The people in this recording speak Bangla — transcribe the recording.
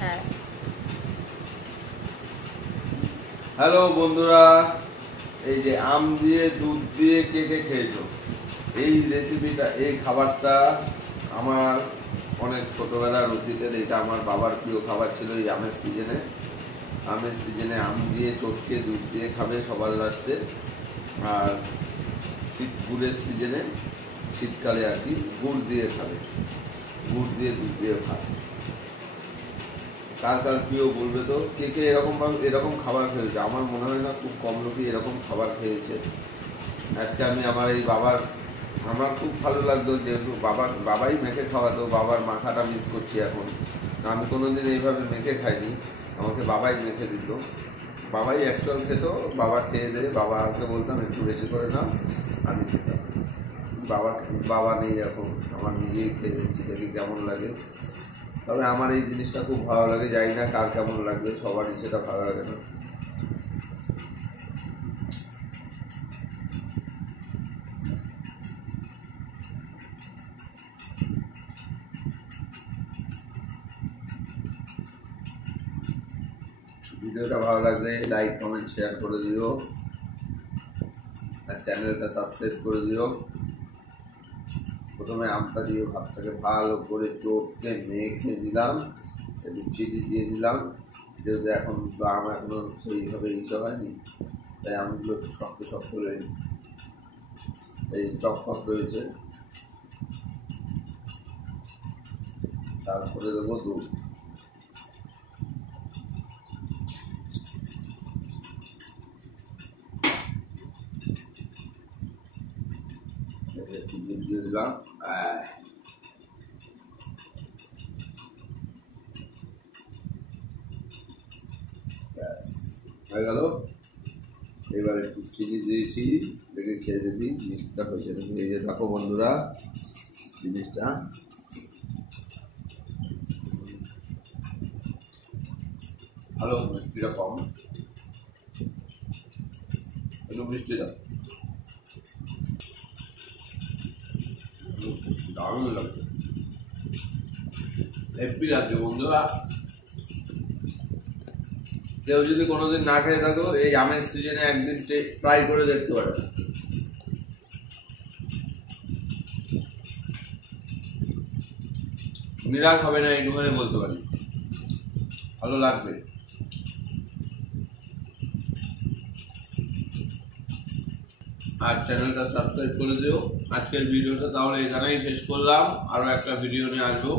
হ্যাঁ। হ্যালো বন্ধুরা, এই যে আম দিয়ে দুধ দিয়ে কে কে খেয়েছো? এই রেসিপিটা, এই খাবারটা আমার অনেক ছোটবেলার অতীতের। এটা আমার বাবার প্রিয় খাবার ছিল। এই আমের সিজনে আম দিয়ে চটকে দুধ দিয়ে খাবে সবার লাস্টে। আর গুড়ের সিজনে, শীতকালে আর কি, গুড় দিয়ে খাবে, গুড় দিয়ে দুধ দিয়ে খাবে। কার কার প্রিয় বলবে তো, কে কে এরকম খাবার খেয়েছে? আমার মনে হয় না খুব কম লোকই এরকম খাবার খেয়েছে। আজকে আমি আমার খুব ভালো লাগতো, যেহেতু বাবাই মেখে খাওয়াতো। বাবার মাখাটা মিস করছি এখন। আমি কোনোদিন এইভাবে মেখে খাইনি, আমাকে বাবাই মেখে দিত। বাবাই অ্যাকচুয়াল খেত, বাবা খেয়ে দেয়। বাবাকে বলতাম একটু বেশি করে নাও, আমি খেতাম। বাবা নেই এখন, আমার নিজেই খেয়ে দিচ্ছি, দেখি কেমন লাগে। তবে আমার এই জিনিসটা খুব ভালো লাগে, জানি না কার কেমন লাগবে, সবারই সেটা ভালো লাগে না। ভিডিওটা ভালো লাগলে লাইক কমেন্ট শেয়ার করে দিও, আর চ্যানেলটা সাবস্ক্রাইব করে দিও। প্রথমে আমটা দিয়ে ভাতটাকে ভালো করে চটকে মেখে নিলাম, একটু চিনি দিয়ে দিলাম। যেহেতু এখন আম এখনো সেইভাবে ইসে হয়নি, তাই আমগুলো একটু শক্ত শক্ত রয়েছে, এই চকচক রয়েছে। তারপরে দেবো দুধ। একটু দুধ দিয়ে দিলাম, হয়ে গেল। এবার একটু চিনি দিয়েছি, দেখে খেয়ে দেখি মিষ্টিটা হয়েছে। এই যে দেখো বন্ধুরা, জিনিসটা ভালো, মিষ্টিটা কম, একটু মিষ্টি দাও। দারুণ লাগছে, হ্যাপি লাগছে বন্ধুরা। কেউ যদি কোনোদিন না খেয়ে থাকো, এই আমের সিজনে একদিন ট্রাই করে দেখতে পারো। নিরাশ হবে না, এইটুখানে বলতে পারি, ভালো লাগবে। আর চ্যানেলটা সাবস্ক্রাইব করে দিও। আজকের ভিডিওটা তাহলে এখানেই শেষ করলাম, আরো একটা ভিডিও নিয়ে আসবো।